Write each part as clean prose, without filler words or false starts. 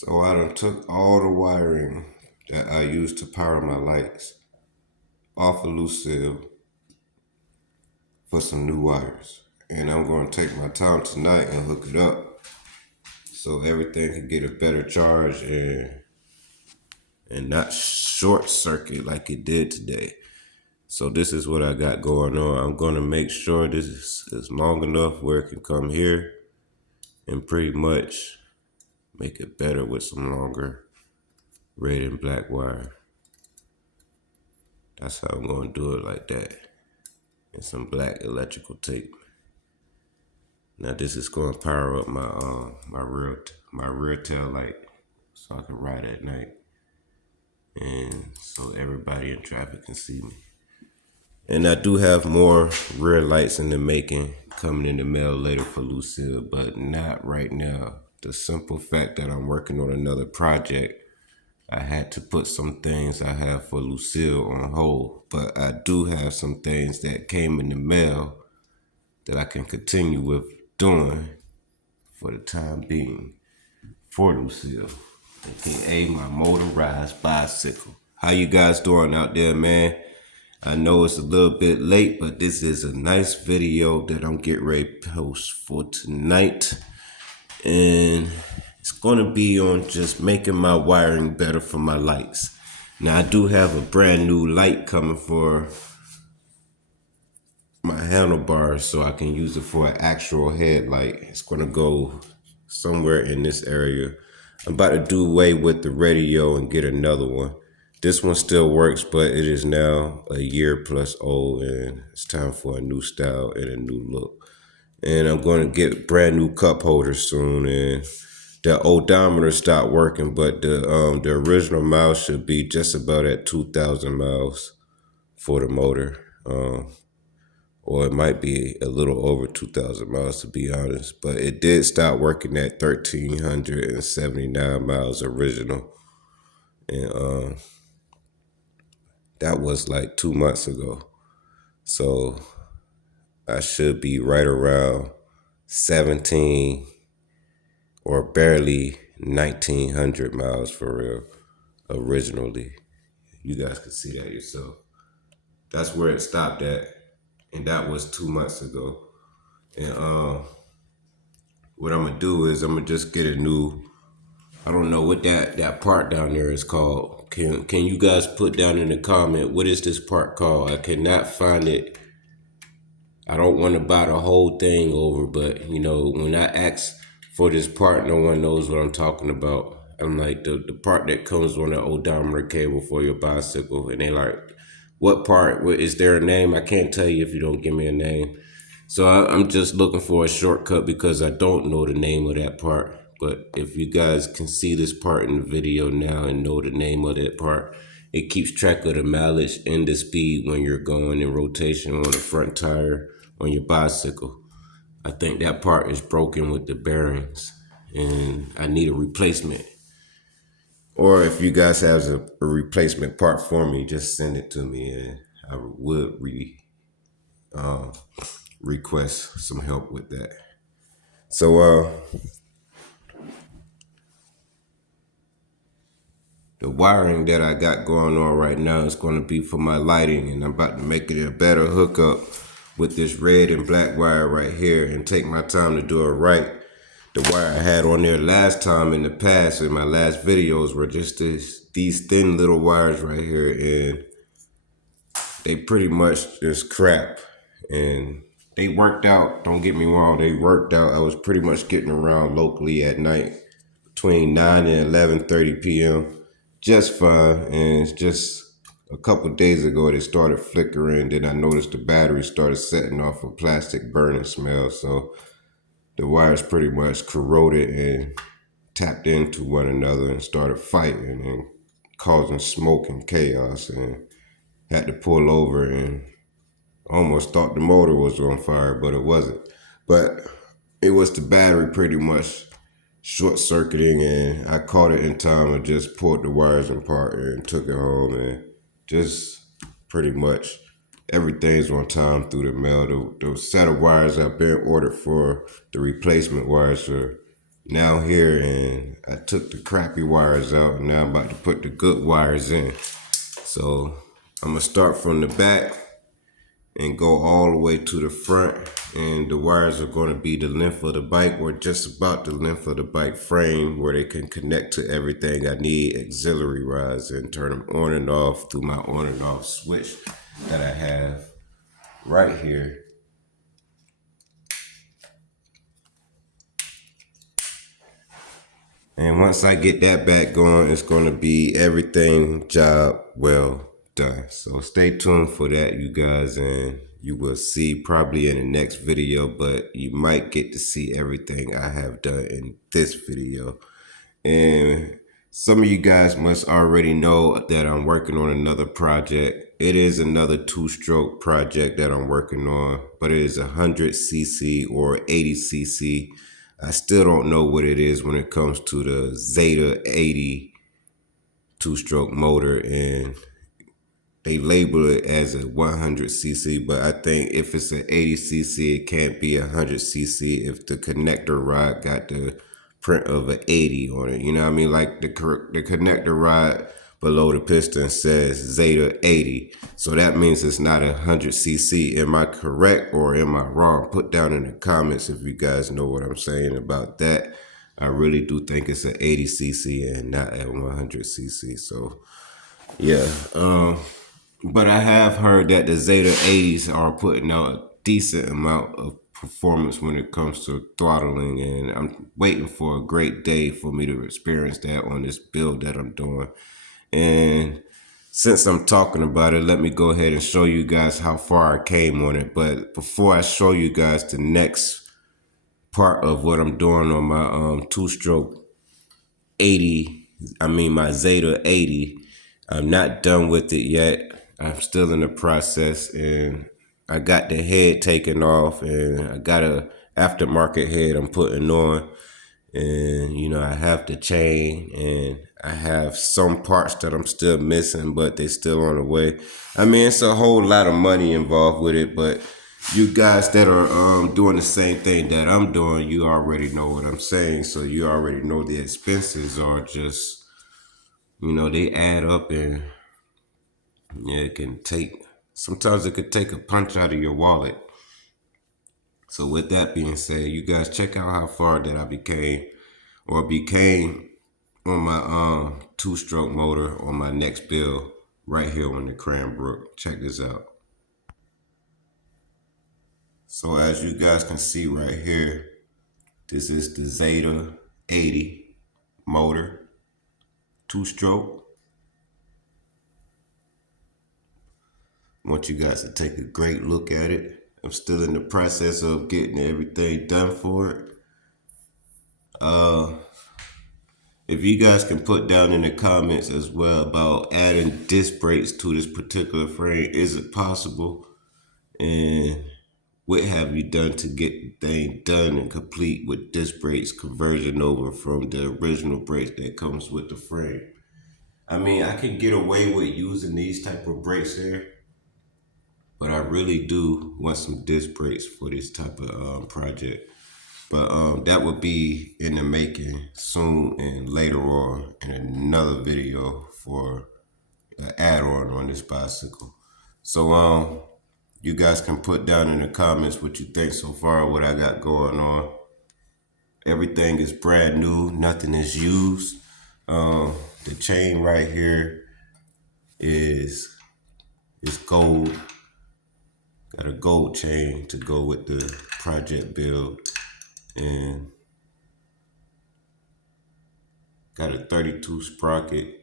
So I done took all the wiring that I used to power my lights off of Lucille for some new wires. And I'm going to take my time tonight and hook it up so everything can get a better charge and not short circuit like it did today. So this is what I got going on. I'm going to make sure this is long enough where it can come here and pretty much make it better with some longer red and black wire. That's how I'm going to do it, like that. And some black electrical tape. Now this is going to power up my rear tail light so I can ride at night and so everybody in traffic can see me. And I do have more rear lights in the making coming in the mail later for Lucille, but not right now. The simple fact that I'm working on another project, I had to put some things I have for Lucille on hold, but I do have some things that came in the mail that I can continue with doing for the time being for Lucille, aka my motorized bicycle. How you guys doing out there, man? I know it's a little bit late, but this is a nice video that I'm getting ready to post for tonight. And it's going to be on just making my wiring better for my lights. Now, I do have a brand new light coming for my handlebars so I can use it for an actual headlight. It's going to go somewhere in this area. I'm about to do away with the radio and get another one. This one still works, but it is now a year plus old and it's time for a new style and a new look. And I'm going to get brand new cup holders soon, and the odometer stopped working, but the original miles should be just about at 2,000 miles for the motor. Or it might be a little over 2,000 miles to be honest, but it did stop working at 1,379 miles original. And that was like 2 months ago. So I should be right around 17 or barely 1,900 miles for real originally. You guys can see that yourself. That's where it stopped at. And that was 2 months ago. And what I'm gonna do is I'm gonna just get a new, I don't know what that part down there is called. Can you guys put down in the comment, what is this part called? I cannot find it. I don't want to buy the whole thing over, but you know, when I ask for this part, no one knows what I'm talking about. I'm like, the part that comes on the odometer cable for your bicycle, and they like, what part? Is there a name? I can't tell you if you don't give me a name. So I'm just looking for a shortcut because I don't know the name of that part. But if you guys can see this part in the video now and know the name of that part, it keeps track of the mileage and the speed when you're going in rotation on the front tire on your bicycle. I think that part is broken with the bearings and I need a replacement. Or if you guys have a replacement part for me, just send it to me and I would request some help with that. So the wiring that I got going on right now is going to be for my lighting, and I'm about to make it a better hookup with this red and black wire right here and take my time to do it right. The wire I had on there last time in the past in my last videos were just these thin little wires right here, and they pretty much just crap. And they worked out, don't get me wrong, they worked out. I was pretty much getting around locally at night between 9 and 11:30 p.m. just fine. And it's just a couple days ago it started flickering. Then I noticed the battery started setting off a plastic burning smell. So the wires pretty much corroded and tapped into one another and started fighting and causing smoke and chaos, and had to pull over and almost thought the motor was on fire, but it wasn't. But it was the battery pretty much short circuiting, and I caught it in time and just pulled the wires apart and took it home, and just pretty much everything's on time through the mail. The set of wires I've been ordered for the replacement wires are now here, and I took the crappy wires out, and now I'm about to put the good wires in. So I'm gonna start from the back and go all the way to the front, and the wires are going to be the length of the bike, or just about the length of the bike frame, where they can connect to everything I need auxiliary wise and turn them on and off through my on and off switch that I have right here. And once I get that back going, it's going to be everything job well done. So stay tuned for that, you guys, and you will see probably in the next video, but you might get to see everything I have done in this video. And some of you guys must already know that I'm working on another project. It is another two-stroke project that I'm working on, but it is 100cc or 80cc. I still don't know what it is when it comes to the Zeta 80 two-stroke motor, and they label it as a 100cc, but I think if it's an 80cc, it can't be 100cc if the connector rod got the print of an 80 on it. You know what I mean? Like the connector rod below the piston says Zeta 80. So that means it's not 100cc. Am I correct or am I wrong? Put down in the comments if you guys know what I'm saying about that. I really do think it's an 80cc and not a 100cc. So yeah. But I have heard that the Zeta 80s are putting out a decent amount of performance when it comes to throttling, and I'm waiting for a great day for me to experience that on this build that I'm doing. And since I'm talking about it, let me go ahead and show you guys how far I came on it. But before I show you guys the next part of what I'm doing on my two-stroke 80, my Zeta 80, I'm not done with it yet. I'm still in the process, and I got the head taken off, and I got a aftermarket head I'm putting on, and I have the chain, and I have some parts that I'm still missing, but they're still on the way. It's a whole lot of money involved with it, but you guys that are doing the same thing that I'm doing, you already know what I'm saying. So you already know the expenses are just, they add up, and yeah, sometimes it could take a punch out of your wallet. So with that being said, you guys check out how far that I became on my two-stroke motor on my next build right here on the Cranbrook. Check this out. So as you guys can see right here, this is the Zeta 80 motor, two-stroke. I want you guys to take a great look at it. I'm still in the process of getting everything done for it. If you guys can put down in the comments as well about adding disc brakes to this particular frame, is it possible? And what have you done to get the thing done and complete with disc brakes conversion over from the original brakes that comes with the frame? I can get away with using these type of brakes here, but I really do want some disc brakes for this type of project. But that would be in the making soon and later on in another video for an add-on on this bicycle. So you guys can put down in the comments what you think so far, what I got going on. Everything is brand new, nothing is used. The chain right here is gold. Got a gold chain to go with the project build, and got a 32 sprocket.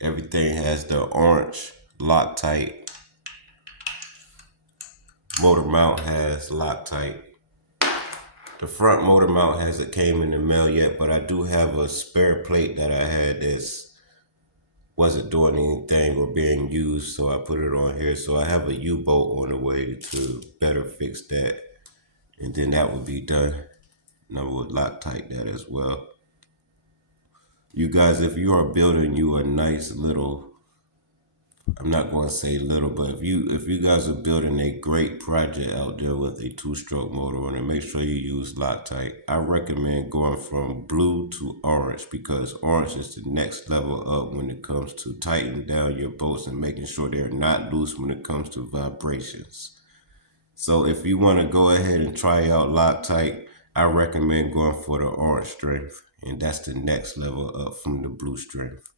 Everything has the orange Loctite. Motor mount has Loctite. The front motor mount hasn't came in the mail yet, but I do have a spare plate that I had that's wasn't doing anything or being used, so I put it on here. So I have a U-bolt on the way to better fix that, and then that would be done. And I would Loctite that as well. You guys, if you are building you a nice little I'm not going to say little, but if you guys are building a great project out there with a two-stroke motor on it, make sure you use Loctite. I recommend going from blue to orange because orange is the next level up when it comes to tightening down your bolts and making sure they're not loose when it comes to vibrations. So if you want to go ahead and try out Loctite, I recommend going for the orange strength, and that's the next level up from the blue strength.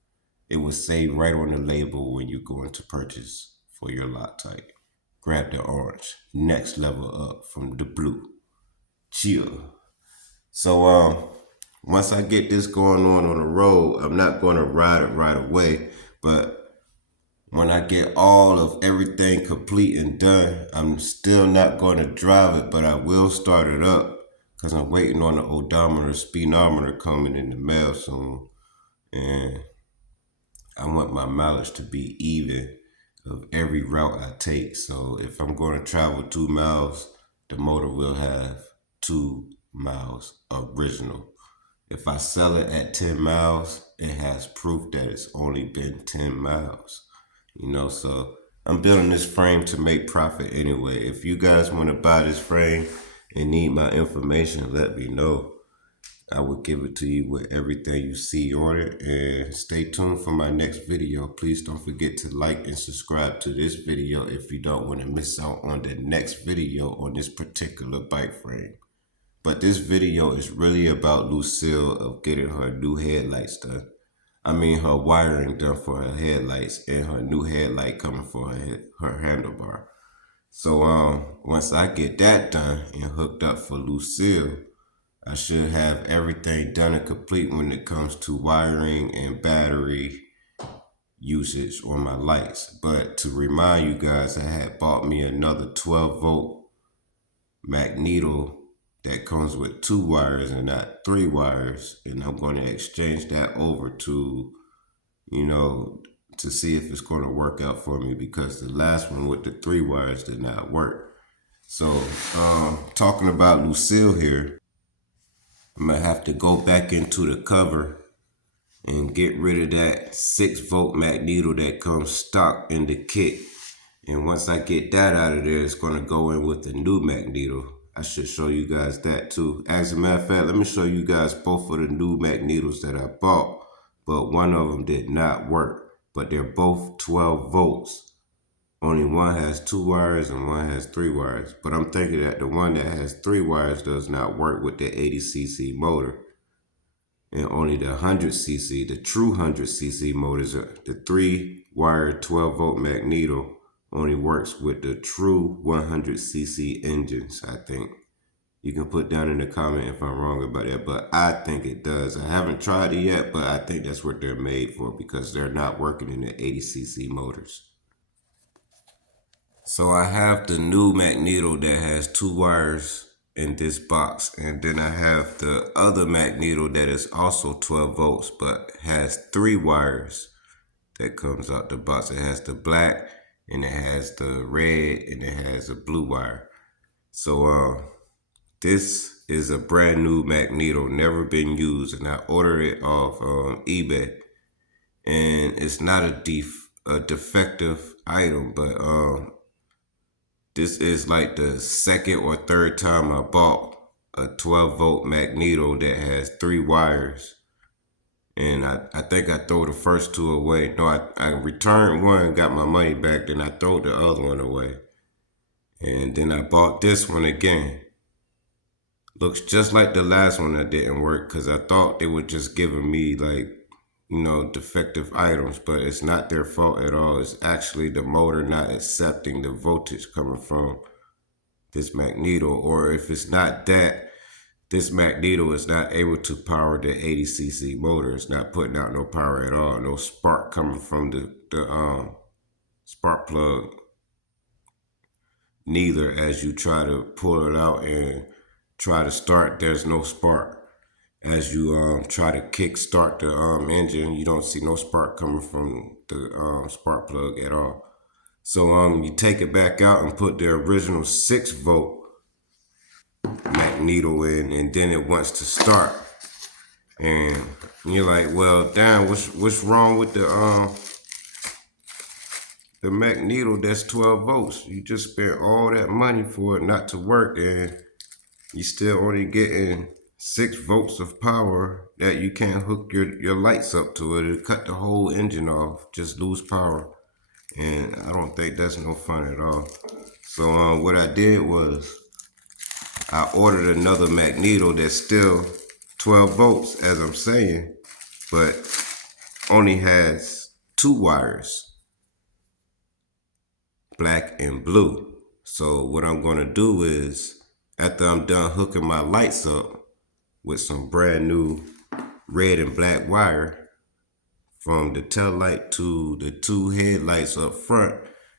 It will say right on the label when you're going to purchase for your Loctite. Grab the orange. Next level up from the blue. Chill. So once I get this going on the road, I'm not going to ride it right away, but when I get all of everything complete and done, I'm still not going to drive it, but I will start it up because I'm waiting on the odometer, speedometer coming in the mail soon, and I want my mileage to be even of every route I take. So if I'm going to travel 2 miles, the motor will have 2 miles original. If I sell it at 10 miles, it has proof that it's only been 10 miles. So I'm building this frame to make profit anyway. If you guys want to buy this frame and need my information, let me know. I will give it to you with everything you see on it. And stay tuned for my next video. Please don't forget to like and subscribe to this video if you don't want to miss out on the next video on this particular bike frame. But this video is really about Lucille of getting her new headlights done. I mean her wiring done for her headlights and her new headlight coming for her handlebar. So once I get that done and hooked up for Lucille, I should have everything done and complete when it comes to wiring and battery usage on my lights. But to remind you guys, I had bought me another 12-volt magneto that comes with 2 wires and not 3 wires. And I'm going to exchange that over to, to see if it's going to work out for me because the last one with the 3 wires did not work. So talking about Lucille here, I'm going to have to go back into the cover and get rid of that 6-volt magneto that comes stock in the kit. And once I get that out of there, it's going to go in with the new magneto. I should show you guys that too. As a matter of fact, let me show you guys both of the new magnetos that I bought. But one of them did not work. But they're both 12 volts. Only one has 2 wires and one has 3 wires. But I'm thinking that the one that has 3 wires does not work with the 80cc motor. And only the 100cc, the true 100cc motors, the 3-wire 12-volt magneto only works with the true 100cc engines, I think. You can put down in the comment if I'm wrong about that, but I think it does. I haven't tried it yet, but I think that's what they're made for because they're not working in the 80cc motors. So I have the new magneto that has 2 wires in this box, and then I have the other magneto that is also 12 volts but has 3 wires that comes out the box. It has the black and it has the red and it has a blue wire. So this is a brand new magneto, never been used, and I ordered it off eBay, and it's not a defective item, but this is like the second or third time I bought a 12-volt magneto that has 3 wires. And I think I throw the first 2 away. No, I returned one, got my money back, then I throw the other one away. And then I bought this one again. Looks just like the last one that didn't work because I thought they were just giving me defective items, but it's not their fault at all. It's actually the motor not accepting the voltage coming from this magneto, or if it's not that, this magneto is not able to power the 80cc motor. It's not putting out no power at all. No spark coming from the spark plug. Neither as you try to pull it out and try to start, there's no spark. As you try to kick start the engine, you don't see no spark coming from the spark plug at all. So you take it back out and put the original 6-volt magneto in, and then it wants to start. And you're like, well, damn, what's wrong with the the magneto that's 12 volts. You just spent all that money for it not to work, and you still only getting 6 volts of power that you can't hook your lights up to it. It'll cut the whole engine off, just lose power. And I don't think that's no fun at all. So what I did was I ordered another magneto that's still 12 volts, as I'm saying, but only has 2 wires, black and blue. So what I'm gonna do is, after I'm done hooking my lights up with some brand new red and black wire from the tail light to the 2 headlights up front,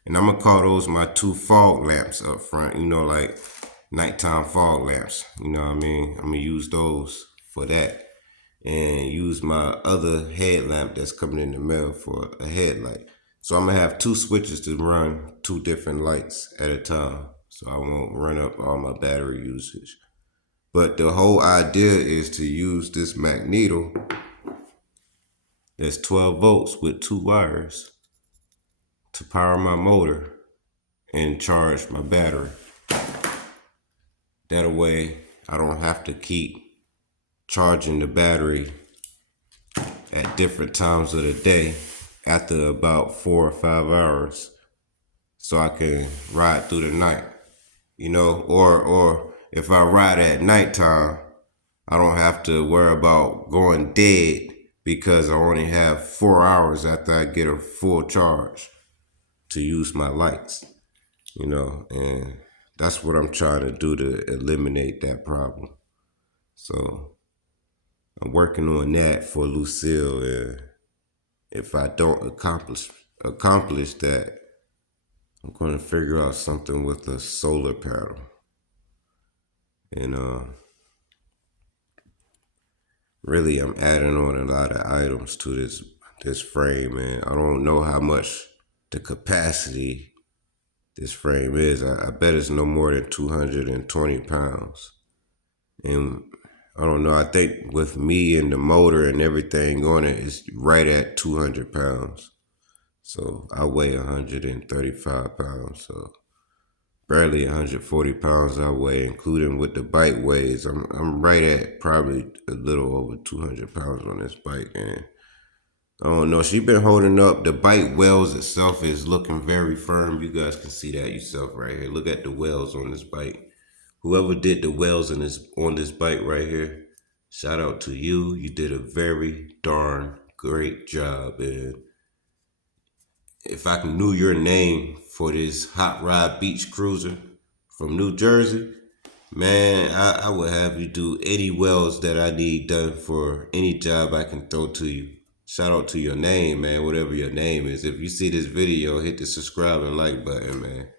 and I'm gonna call those my 2 fog lamps up front, you know, like nighttime fog lamps, you know what I mean? I'm gonna use those for that, and use my other headlamp that's coming in the mail for a headlight. So I'm gonna have 2 switches to run 2 different lights at a time, so I won't run up all my battery usage. But the whole idea is to use this magneto that's 12 volts with 2 wires to power my motor and charge my battery. That way I don't have to keep charging the battery at different times of the day after about 4 or 5 hours, so I can ride through the night, you know, or if I ride at nighttime, I don't have to worry about going dead because I only have 4 hours after I get a full charge to use my lights, you know, and that's what I'm trying to do to eliminate that problem. So I'm working on that for Lucille, and if I don't accomplish that, I'm going to figure out something with a solar panel. And really, I'm adding on a lot of items to this frame, and I don't know how much the capacity this frame is. I bet it's no more than 220 pounds. And I don't know, I think with me and the motor and everything on it, it's right at 200 pounds. So I weigh 135 pounds. So barely 140 pounds I weigh, including with the bike weighs. I'm right at probably a little over 200 pounds on this bike. And I don't know, she been holding up. The bike wheels itself is looking very firm. You guys can see that yourself right here. Look at the wheels on this bike. Whoever did the wheels on this bike right here, shout out to you. You did a very darn great job. And if I knew your name for this hot rod beach cruiser from New Jersey, man, I would have you do any welds that I need done for any job I can throw to you. Shout out to your name, man, whatever your name is. If you see this video, hit the subscribe and like button, man.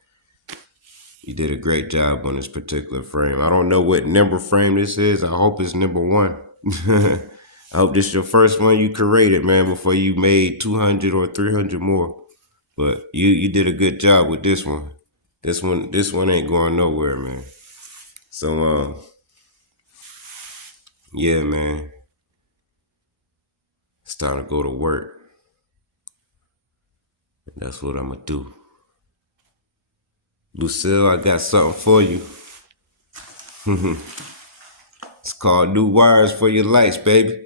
You did a great job on this particular frame. I don't know what number frame this is. I hope it's number 1. I hope this is your first one you created, man, before you made 200 or 300 more. But you did a good job with this one. This one ain't going nowhere, man. So yeah, man. It's time to go to work. And that's what I'm gonna do. Lucille, I got something for you. It's called new wires for your lights, baby.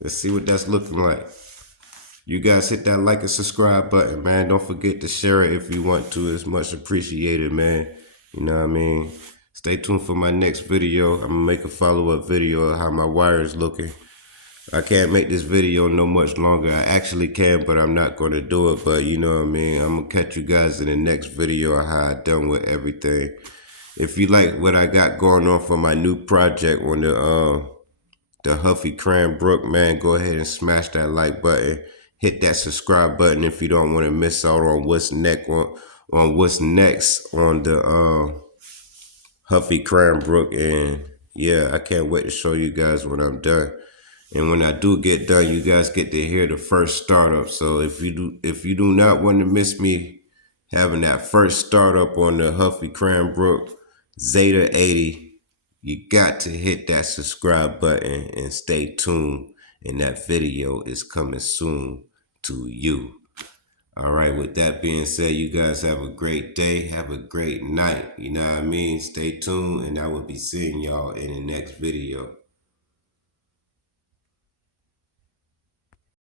Let's see what that's looking like. You guys hit that like and subscribe button, man. Don't forget to share it if you want to. It's much appreciated, man. You know what I mean? Stay tuned for my next video. I'm gonna make a follow-up video of how my wire is looking. I can't make this video no much longer. I actually can, but I'm not going to do it. But you know what I mean? I'm going to catch you guys in the next video of how I done with everything. If you like what I got going on for my new project on the Huffy Cranbrook, man, go ahead and smash that like button. Hit that subscribe button if you don't want to miss out on what's next on what's next on the Huffy Cranbrook. And yeah, I can't wait to show you guys when I'm done. And when I do get done, you guys get to hear the first startup. So if you do not want to miss me having that first startup on the Huffy Cranbrook Zeta 80, you got to hit that subscribe button and stay tuned. And that video is coming soon to you. All right, with that being said, you guys have a great day. Have a great night. You know what I mean? Stay tuned, and I will be seeing y'all in the next video.